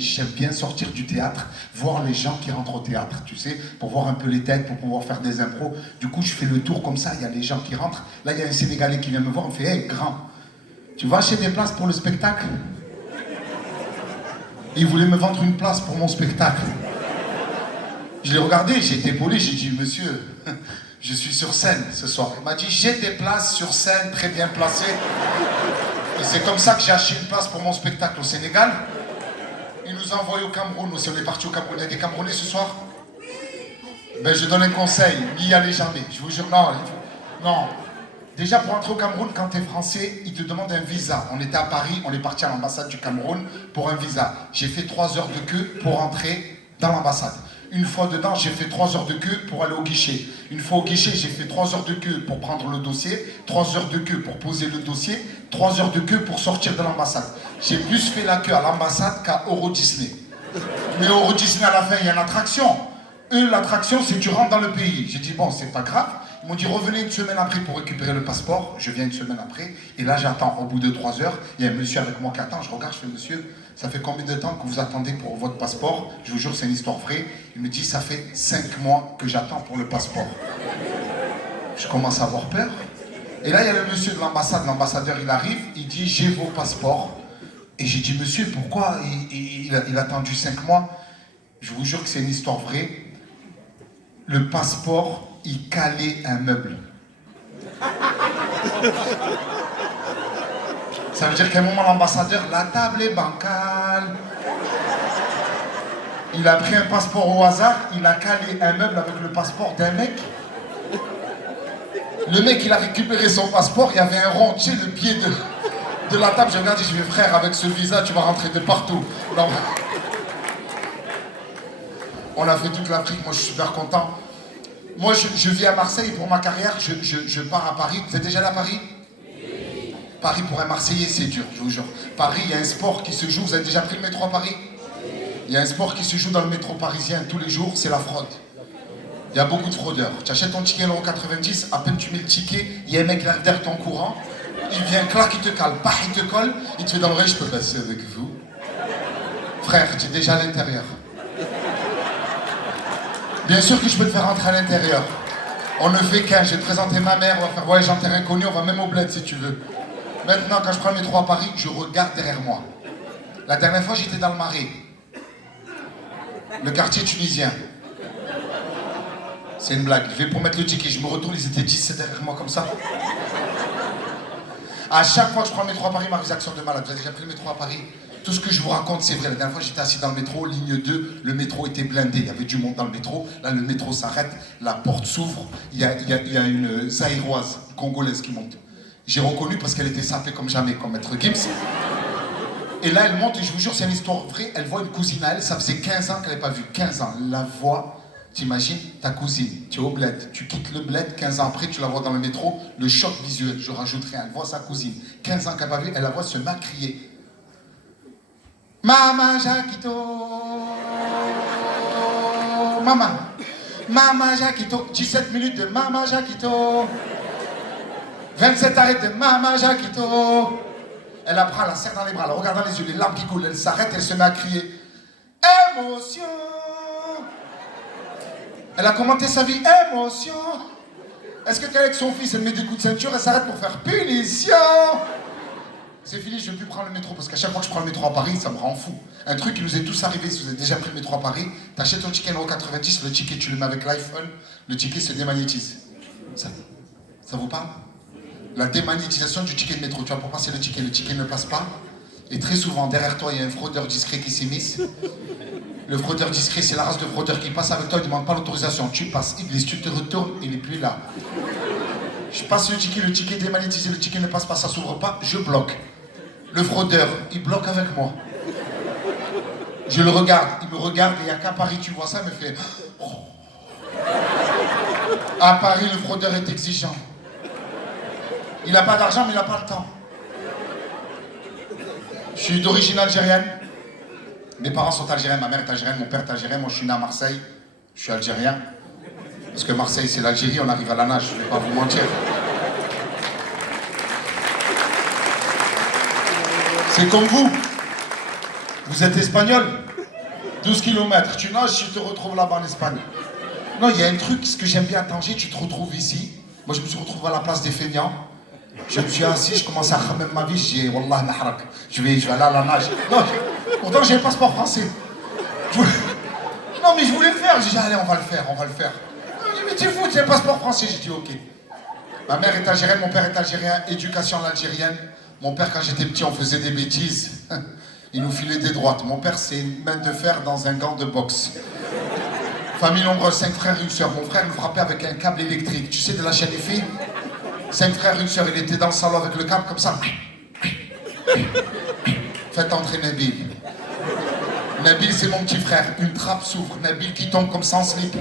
j'aime bien sortir du théâtre, voir les gens qui rentrent au théâtre, tu sais, pour voir un peu les têtes, pour pouvoir faire des impros. Du coup, je fais le tour comme ça, il y a les gens qui rentrent. Là, il y a un Sénégalais qui vient me voir, on fait « Hey, grand, tu vas acheter des places pour le spectacle ?» Il voulait me vendre une place pour mon spectacle. Je l'ai regardé, j'ai été poli, j'ai dit « Monsieur, je suis sur scène ce soir. » Il m'a dit « J'ai des places sur scène, très bien placées. » Et c'est comme ça que j'ai acheté une place pour mon spectacle au Sénégal. Il nous a envoyés au Cameroun aussi, on est parti au Cameroun. Il y a des Camerounais ce soir? Ben je donne un conseil, n'y allez jamais. Je vous jure, non. Non. Déjà pour entrer au Cameroun, quand tu es français, ils te demandent un visa. On était à Paris, on est parti à l'ambassade du Cameroun pour un visa. J'ai fait 3 heures de queue pour entrer dans l'ambassade. Une fois dedans, j'ai fait 3 heures de queue pour aller au guichet. Une fois au guichet, j'ai fait 3 heures de queue pour prendre le dossier, 3 heures de queue pour poser le dossier, 3 heures de queue pour sortir de l'ambassade. J'ai plus fait la queue à l'ambassade qu'à Euro Disney. Mais Euro Disney, à la fin, il y a une attraction. Eux, l'attraction, c'est tu rentres dans le pays. J'ai dit, bon, c'est pas grave. Ils m'ont dit, revenez une semaine après pour récupérer le passeport. Je viens une semaine après. Et là, j'attends. Au bout de 3 heures, il y a un monsieur avec moi qui attend. Je regarde, je fais, monsieur, ça fait combien de temps que vous attendez pour votre passeport? Je vous jure, c'est une histoire vraie. Il me dit, ça fait 5 mois que j'attends pour le passeport. Je commence à avoir peur. Et là, il y a le monsieur de l'ambassade. L'ambassadeur, il arrive. Il dit, j'ai vos passeports. Et j'ai dit, monsieur, pourquoi il a attendu 5 mois? Je vous jure que c'est une histoire vraie. Le passeport, il calait un meuble. Ça veut dire qu'à un moment, l'ambassadeur, la table est bancale. Il a pris un passeport au hasard, il a calé un meuble avec le passeport d'un mec. Le mec, il a récupéré son passeport, il y avait un rond, tu sais, le pied de la table. J'ai regardé, je vais, frère, avec ce visa, tu vas rentrer de partout. Non. On a fait toute l'Afrique, moi je suis super content. Moi je vis à Marseille pour ma carrière, je pars à Paris. Vous êtes déjà allé à Paris? Oui. Paris pour un Marseillais c'est dur, je vous jure. Paris, il y a un sport qui se joue, vous avez déjà pris le métro à Paris? Oui. Il y a un sport qui se joue dans le métro parisien tous les jours, c'est la fraude. Il y a beaucoup de fraudeurs. Tu achètes ton ticket à 1,90 €, à peine tu mets le ticket, il y a un mec derrière ton courant, il vient, clac, il te cale, bah, il te colle, il te fait dans l'oreille, je peux passer avec vous? Frère, tu es déjà à l'intérieur. Bien sûr que je peux te faire rentrer à l'intérieur. On ne fait qu'un, j'ai présenté ma mère, on va faire voyage en terrain inconnu, on va même au bled si tu veux. Maintenant, quand je prends le métro à Paris, je regarde derrière moi. La dernière fois, j'étais dans le Marais. Le quartier tunisien. C'est une blague. Je vais pour mettre le ticket, je me retourne, ils étaient 10 derrière moi comme ça. À chaque fois que je prends le métro à Paris, ma réaction de malade. Vous avez déjà pris le métro à Paris? Tout ce que je vous raconte, c'est vrai. La dernière fois, j'étais assis dans le métro, ligne 2, le métro était blindé. Il y avait du monde dans le métro. Là, le métro s'arrête, la porte s'ouvre. Il y a une Zaïroise, une Congolaise qui monte. J'ai reconnu parce qu'elle était sapée comme jamais, comme Maître Gims. Et là, elle monte, et je vous jure, c'est une histoire vraie. Elle voit une cousine à elle, ça faisait 15 ans qu'elle n'avait pas vu. 15 ans. La voix, t'imagines, ta cousine, tu es au bled. Tu quittes le bled, 15 ans après, tu la vois dans le métro. Le choc visuel, je rajoute rien. Elle voit sa cousine. 15 ans qu'elle n'a pas vu, elle la voit se mettre à crier. Mama Jakito, Mama Jakito, 17 minutes de Mama Jakito, 27 arrêts de Mama Jakito. Elle la prend, elle la serre dans les bras, elle regarde dans les yeux, les larmes qui coulent, elle s'arrête, elle se met à crier. Émotion. Elle a commenté sa vie, émotion. Est-ce que t'es avec son fils, elle met des coups de ceinture, elle s'arrête pour faire punition. C'est fini, je ne veux plus prendre le métro, parce qu'à chaque fois que je prends le métro à Paris, ça me rend fou. Un truc qui nous est tous arrivé, si vous avez déjà pris le métro à Paris, t'achètes ton ticket à 1,90 €, le ticket tu le mets avec l'iPhone, le ticket se démagnétise. Ça vous parle? La démagnétisation du ticket de métro, tu vois, pour passer le ticket ne passe pas. Et très souvent, derrière toi, il y a un fraudeur discret qui s'immisce. Le fraudeur discret, c'est la race de fraudeur qui passe avec toi, il ne demande pas l'autorisation. Tu passes, il glisse, tu te retournes, il n'est plus là. Je passe le ticket est démagnétisé, le ticket ne passe pas, ça s'ouvre pas, je bloque. Le fraudeur, il bloque avec moi. Je le regarde, il me regarde, et il n'y a qu'à Paris, tu vois ça, il me fait... Oh. À Paris, le fraudeur est exigeant. Il n'a pas d'argent, mais il n'a pas le temps. Je suis d'origine algérienne. Mes parents sont algériens, ma mère est algérienne, mon père est algérien, moi je suis né à Marseille. Je suis algérien. Parce que Marseille, c'est l'Algérie, on arrive à la nage, je ne vais pas vous mentir. C'est comme vous. Vous êtes espagnol. 12 kilomètres, tu nages, tu te retrouves là-bas en Espagne. Non, il y a un truc, ce que j'aime bien à Tanger, tu te retrouves ici. Moi, je me suis retrouvé à la place des feignants. Je me suis assis, je commence à khamem ma vie, je dis, Wallah, nahrak, je vais aller à la nage. Non, pourtant j'ai un passeport français. Non, mais je voulais le faire. J'ai dit, allez, on va le faire, on va le faire. J'ai dit, mais tu es fou, j'ai un passeport français. J'ai dit, ok. Ma mère est algérienne, mon père est algérien, éducation à l'algérienne. Mon père, quand j'étais petit, on faisait des bêtises. Il nous filait des droites. Mon père, c'est une main de fer dans un gant de boxe. Famille nombreuse, 5 frères et une sœur. Mon frère me frappait avec un câble électrique. Tu sais, de la chaîne IFI 5 frères et une sœur. Il était dans le salon avec le câble comme ça. Faites entrer Nabil. Nabil, c'est mon petit frère. Une trappe s'ouvre. Nabil qui tombe comme ça en slip.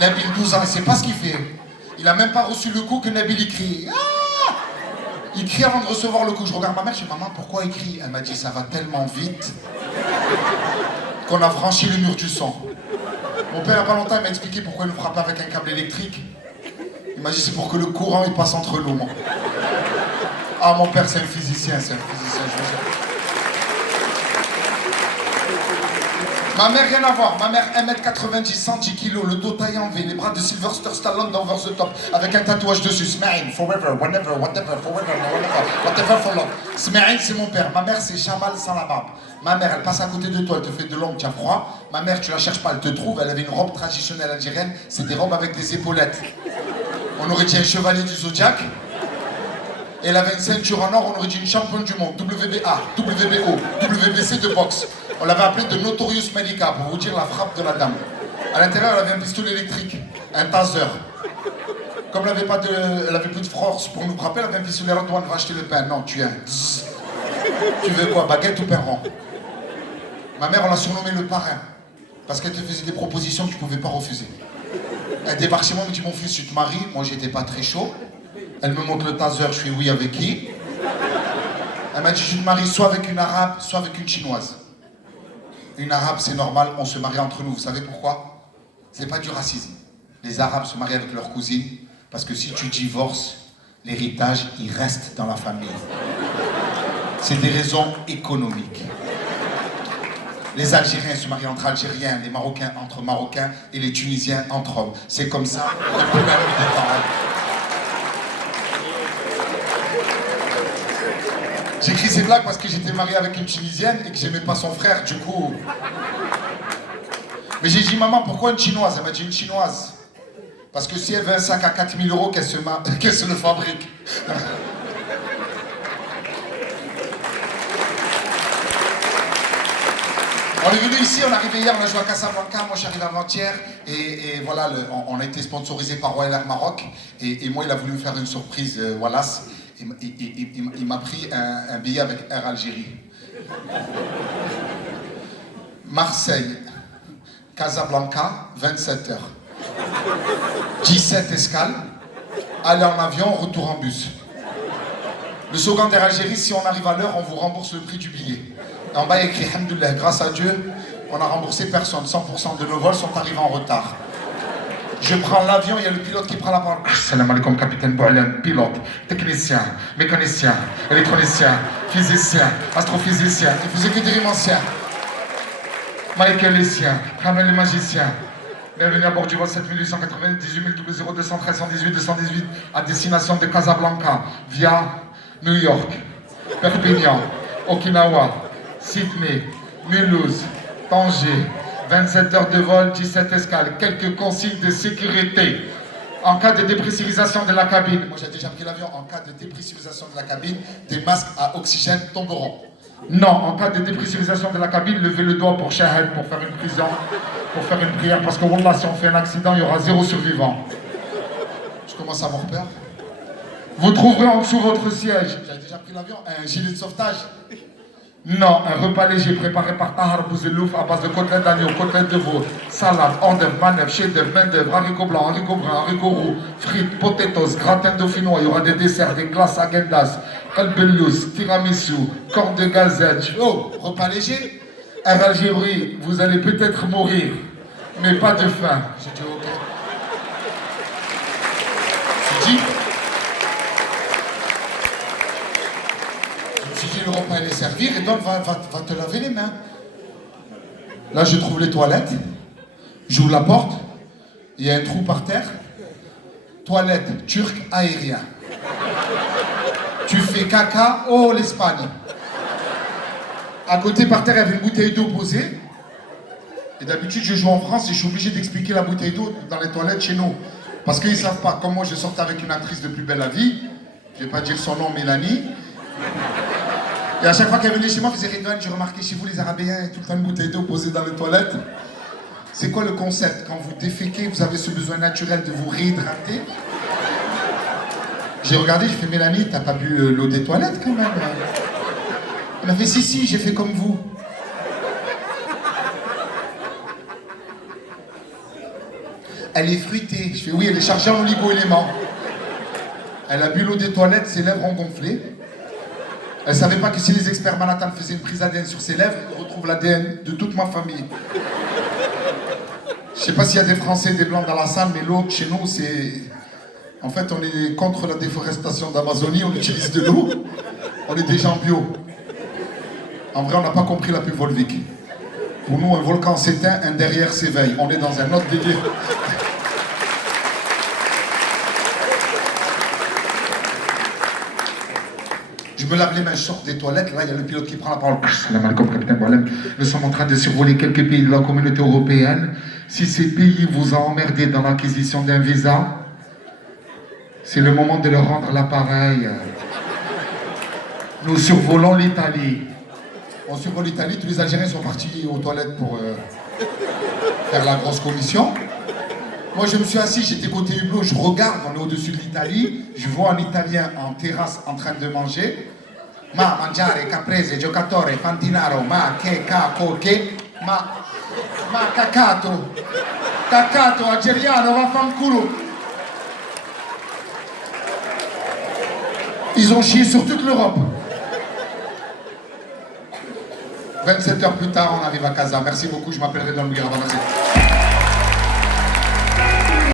Nabil, 12 ans, il sait pas ce qu'il fait. Il a même pas reçu le coup que Nabil il crie. Ah, il crie avant de recevoir le coup. Je regarde ma mère, je dis, maman, pourquoi il crie? Elle m'a dit, ça va tellement vite qu'on a franchi le mur du son. Mon père, il n'y a pas longtemps, il m'a expliqué pourquoi il nous frappait avec un câble électrique. Il m'a dit, c'est pour que le courant il passe entre nous. Moi. Ah, mon père, c'est un physicien, je veux dire. Ma mère, rien à voir. Ma mère, 1m90, 110 kg, le dos taillé en V, les bras de Sylvester Stallone dans Over the Top, avec un tatouage dessus. Smaïn, forever, whenever, whatever, forever, whatever for love. Smaïn, c'est mon père. Ma mère, c'est Chamal sans la barbe. Ma mère, elle passe à côté de toi, elle te fait de l'ombre, tu as froid. Ma mère, tu la cherches pas, elle te trouve. Elle avait une robe traditionnelle algérienne. C'est des robes avec des épaulettes. On aurait dit un chevalier du Zodiac. Et elle avait une ceinture en or, on aurait dit une championne du monde. WBA, WBO, WBC de boxe. On l'avait appelée de Notorious Medica, pour vous dire la frappe de la dame. À l'intérieur, elle avait un pistolet électrique, un taser. Comme elle avait plus de force pour nous frapper, elle avait un pistolet à toi, on va acheter le pain. Non, tu es un zzz. Tu veux quoi, baguette ou pain rond? Ma mère, on l'a surnommée le parrain. Parce qu'elle te faisait des propositions que tu ne pouvais pas refuser. Elle débarque chez moi, elle me dit, mon fils, tu te maries? Moi, j'étais pas très chaud. Elle me montre le taser, je fais oui, avec qui? Elle m'a dit, je te marie soit avec une arabe, soit avec une chinoise. Une arabe, c'est normal, on se marie entre nous. Vous savez pourquoi? C'est pas du racisme. Les arabes se marient avec leurs cousines, parce que si tu divorces, l'héritage, il reste dans la famille. C'est des raisons économiques. Les Algériens se marient entre Algériens, les Marocains entre Marocains et les Tunisiens entre hommes. C'est comme ça depuis la nuit des temps. J'écris ces blagues parce que j'étais marié avec une Tunisienne et que j'aimais pas son frère, du coup... Mais j'ai dit, maman, pourquoi une Chinoise? Elle m'a dit, une Chinoise. Parce que si elle veut un sac à 4 000 euros, qu'elle se le fabrique. On est venu ici, on est arrivé hier, on a joué à Casablanca, moi je suis arrivé avant-hier, et voilà, on a été sponsorisé par Royal Air Maroc, et moi il a voulu me faire une surprise, Wallace. Il m'a pris un billet avec Air Algérie. Marseille, Casablanca, 27 heures. 17 escales, aller en avion, retour en bus. Le slogan d'Air Algérie, si on arrive à l'heure, on vous rembourse le prix du billet. Et en bas, il y a écrit, Alhamdoulilah, grâce à Dieu, on a remboursé personne. 100% de nos vols sont arrivés en retard. Je prends l'avion, il y a le pilote qui prend la parole. Salam alaikum, capitaine Boualem, pilote, technicien, mécanicien, électronicien, physicien, astrophysicien. Il faisait que des rimes anciens. Michael Essien, Hamel le magicien. Bienvenue à bord du vol 7898 213 118 218 à destination de Casablanca via New York, Perpignan, Okinawa, Sydney, Mulhouse, Tanger. 27 heures de vol, 17 escales, quelques consignes de sécurité. En cas de dépressurisation de la cabine, moi j'ai déjà pris l'avion, en cas de dépressurisation de la cabine, des masques à oxygène tomberont. Non, en cas de dépressurisation de la cabine, levez le doigt pour Shahad, pour faire une prison, pour faire une prière, parce que Wallah, si on fait un accident, il y aura 0 survivant. Je commence à avoir peur. Vous trouverez en dessous votre siège. J'ai déjà pris l'avion, un gilet de sauvetage. Non, un repas léger préparé par Tahar Bouzelouf à base de côtelettes d'agneau, côtelettes de veau, salade, hors d'œuvre, manœuvre, chef-d'œuvre, main-d'œuvre, haricots blancs, haricots bruns, haricots roux, frites, potatoes, gratin dauphinois, il y aura des desserts, des glaces agendas, kalbelous, tiramisu, corne de gazette. Oh, repas léger? Air Algérie, vous allez peut-être mourir, mais pas de faim. J'ai dit ok. J'ai dit. Le repas allait servir et donc va te laver les mains. Là, je trouve les toilettes. J'ouvre la porte. Il y a un trou par terre. Toilette turque aérien. Tu fais caca, oh l'Espagne. À côté par terre, il y avait une bouteille d'eau posée. Et d'habitude, je joue en France et je suis obligé d'expliquer la bouteille d'eau dans les toilettes chez nous. Parce qu'ils ne savent pas. Comme moi, je sortais avec une actrice de Plus belle la vie. Je ne vais pas dire son nom, Mélanie. Et à chaque fois qu'elle venait chez moi, elle faisait Redouane, j'ai remarqué chez vous les Arabiens, il y a tout le temps une bouteille d'eau posée dans les toilettes. C'est quoi le concept? Quand vous déféquez, vous avez ce besoin naturel de vous réhydrater. J'ai regardé, j'ai fait Mélanie, t'as pas bu l'eau des toilettes quand même? Elle m'a fait si, j'ai fait comme vous. Elle est fruitée. Je fais oui, elle est chargée en oligo-éléments. Elle a bu l'eau des toilettes, ses lèvres ont gonflé. Elle savait pas que si les experts Manhattan faisaient une prise ADN sur ses lèvres, ils retrouvent l'ADN de toute ma famille. Je sais pas s'il y a des Français et des Blancs dans la salle, mais l'eau, chez nous, c'est... En fait, on est contre la déforestation d'Amazonie, on utilise de l'eau. On est des gens bio. En vrai, on n'a pas compris la pub Volvic. Pour nous, un volcan s'éteint, un derrière s'éveille. On est dans un autre délire. Je me lave les mains, je sors des toilettes, là il y a le pilote qui prend la parole. Salam alaikum, capitaine Boalem. Nous sommes en train de survoler quelques pays de la communauté européenne. Si ces pays vous ont emmerdé dans l'acquisition d'un visa, c'est le moment de leur rendre l'appareil. Nous survolons l'Italie. On survole l'Italie, tous les Algériens sont partis aux toilettes pour faire la grosse commission. Moi je me suis assis, j'étais côté hublot, je regarde, on est au-dessus de l'Italie, je vois un Italien en terrasse en train de manger. Ma mangiare, caprese, giocatore, fantinaro, ma che caco, che, ma cacato, cacato, algériano, vaffanculo. Ils ont chié sur toute l'Europe. 27 heures plus tard, on arrive à Casa. Merci beaucoup, je m'appellerai dans le Louis Ravanazzi.